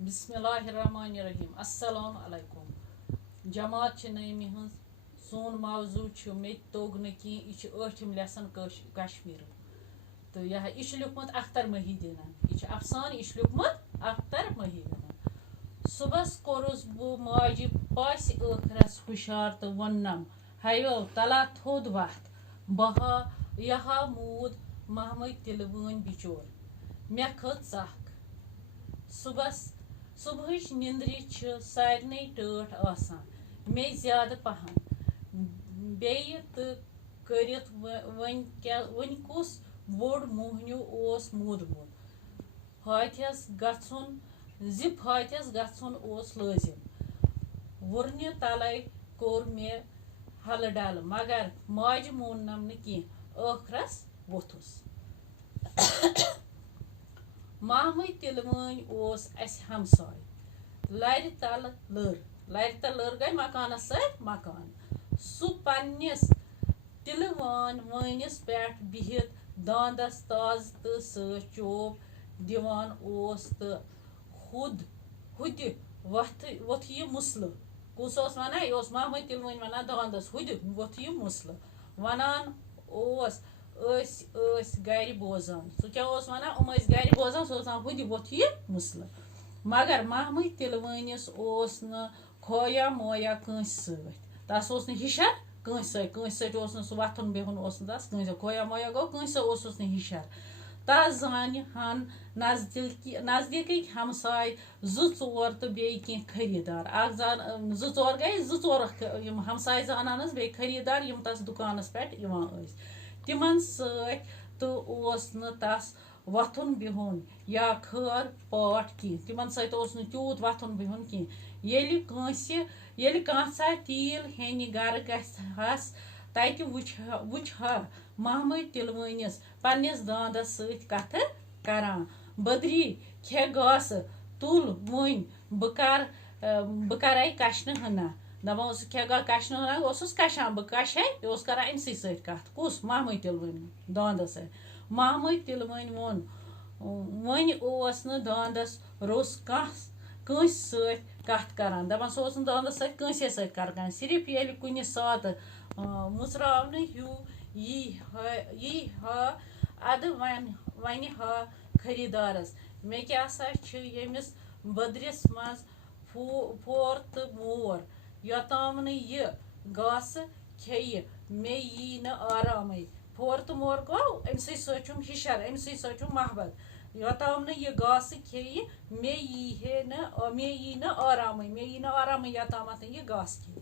बिस्मिल्लाहिर्रहमानिर्रहीम अस्सलाम अलैकुम जमात नईमी हज सोन मौजू मे तोग न कि यह ٲठिम लेसन कश्मीर तो यह लिखमुत अख्तर महीदीन यह अफसान यह लिखमुत अख्तर महीदीन सुबह कोरुस बह माजि पास ٲखरस हुशार तो वनम हयो तला थोद वथ बहा यहा मूद महमद तिलवन बिचोर मे खत सख सुबह निंद्रि सारे टठ आसान मे ज्यादा पहन बेय तो करित वन कुस बोड़ मोहन्यू ओस मूदमुत फातहस गछुन फातहस गछुन ओस लाजिम वुरन तले कोर मे हल डल मगर माज मोनम न कह ٲखरस वोथुस महमद तिलवन ओस अस हमसाय लर तल लर गई मकानस सत मकान सु पन्निस तिलवान वनिस पे बिहित दांदस ताज तो चोप दिवान ओस तो हुद वोथ यह मुसल कुस वन यह महमद तिलवन वन दांदस हुद वोथ यह मुसल वनान ओस गर बोजान सह क्या वन गर बोजान सह हुद वोथ यह मुसल मगर महमद तिलवनिस न खोया मोया कंस तस हिशर कंस सह वथुन बिहुन तस खोया मोया गो कंस हिशर तस जान हन नजदीक हमसाय जोर तो बे कह खरीदार जोर गई जोर हमसाय जानान बे खरीदार यम तस दुकानस पे तिमन सत तो तस वथुन बिहुन या खर पाठ कह तिमन सत तूत वथुन बिहुन कह ये कह तील हेन गर गस तत वुचहा महमद तिलवनिस पन्निस दांदस सत कथ करान बदरी खे गास तुल वन बह कर कशन हना दपान खे गा कशन हना कशान बह कशे यह करान अमसी सत कथ कुस महमद तिलवन दांदस महमद तिलवन वन दांदस रोस कंस सत कथ करान दपान सह दांदस सत कंसे सत करान सिर्फ ये कुन सात मुचरावन हूँ यी हा अद वन हा खरीदारस मे क्या यमिस बदरिस मज फोर तो मोर योताम यह गास खे मे यी न आराम फोर तो मोर गो अमसी सम हिशर अमसी सम महबत योताम यह गास खे मे यी न आराम योताम यह गास खे